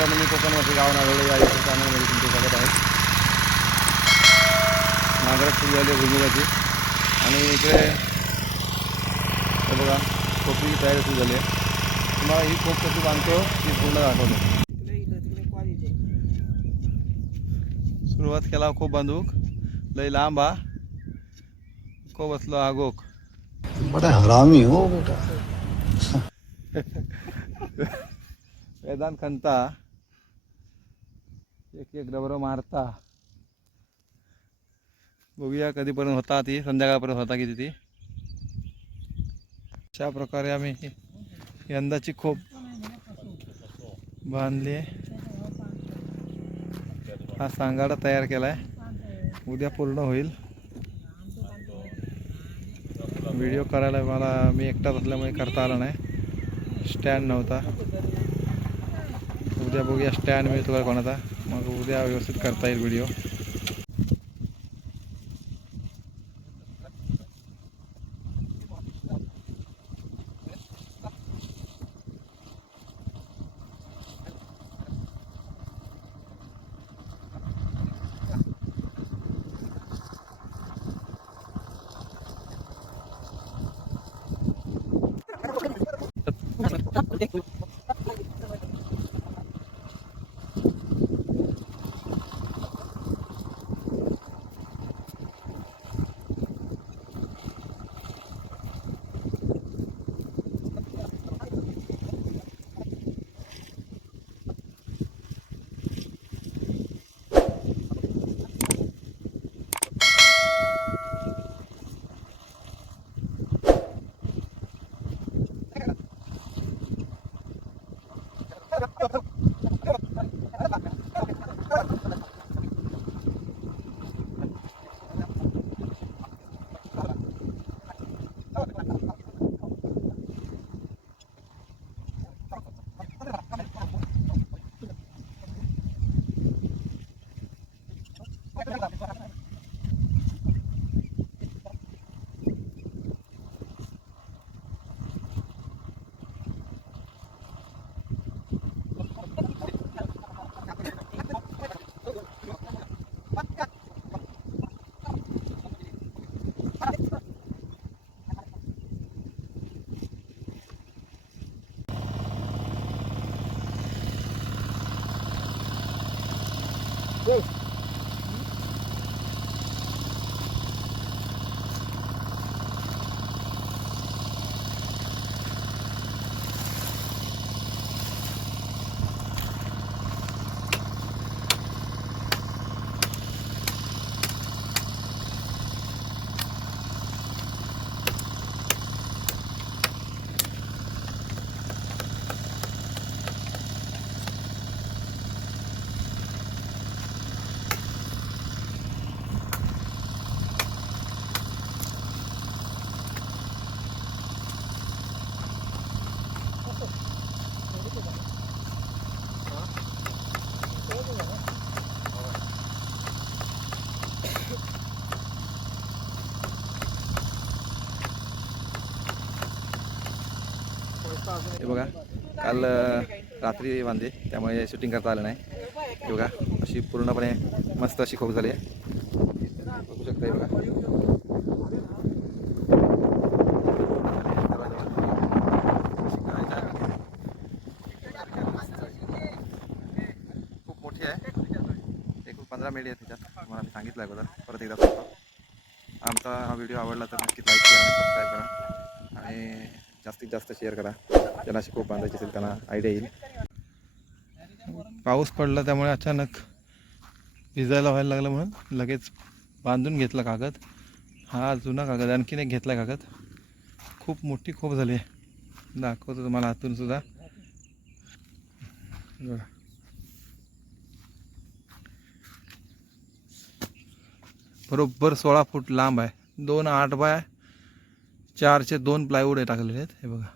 नमस्कार मी कोकणवासी गाव नारवडे या युट्यूब चॅनलमध्ये तुमचे स्वागत आहे. नागरात सुरू झाली भूमिकाची आणि इकडे हे बघा कोपरी तयारी सुरू झाली आहे. तुम्हाला ही कोप कशी बांधतो ती पूर्ण दाखवतो. सुरुवात केला खूप बांधूक. लई लांब हा. को बसलो आगोक बड़ा हरामी हो. बेटा वेदांत खंता एक एक डबर मारता. बघूया कधीपर्यंत होता ती संध्याकाळपर्यंत होता किती ती. अशा प्रकारे आम्ही यंदाची खोप बांधली. हा सांगाडा तयार केलाय. उद्या पूर्ण होईल. व्हिडिओ करायला मला मी एकटाच असल्यामुळे करता आला नाही. स्टँड नव्हता. उद्या बघूया स्टँड मिळतो का कोणाचा. मग उद्या व्यवस्थित करता येईल व्हिडिओ কথা हे बघा काल रात्री बांधे त्यामुळे शूटिंग करता आलं नाही. हे बघा अशी पूर्णपणे मस्त अशी खोप झाली आहे. बघू शकता हे बघा. खूप मोठी आहे. एकूण पंधरा मिनिट आहे त्याच्यात तुम्हाला मी सांगितलं अगोदर. परत एकदा सांगतो. आमचा हा व्हिडिओ आवडला तर नक्कीच लाईक करा सबस्क्राईब करा. जास्तीत जास्त शेअर करा. ज्यांना अशी खूप बांधायची असेल त्यांना आयडिया येईल. पाऊस पडला त्यामुळे अचानक भिजायला व्हायला लागलं म्हणून लगेच बांधून घेतला कागद. हा जुना कागद आणखीन एक घेतला कागद. खूप मोठी खोप झाली. आहे दाखवतो तुम्हाला आतून सुद्धा. बघा. बरोबर सोळा फूट लांब आहे. दोन आठ बाय चारचे दोन प्लायवूड हे टाकलेले आहेत हे बघा.